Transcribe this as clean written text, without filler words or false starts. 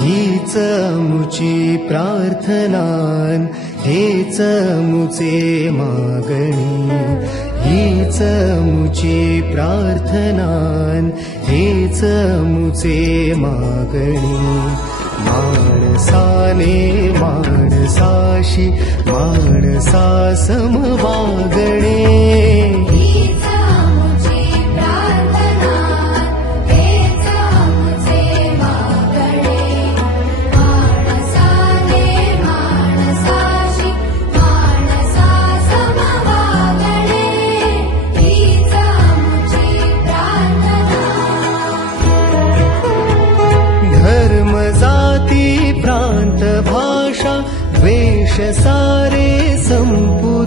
हीच मुची प्रार्थनान, हेच मुचे मागणी. हीच मुची प्रार्थनान, हेच मुचे मागणी. माणसाने माणसाशी माणसासम वागणे. धर्म जाती प्रांत भाषा द्वेष सारे संपू.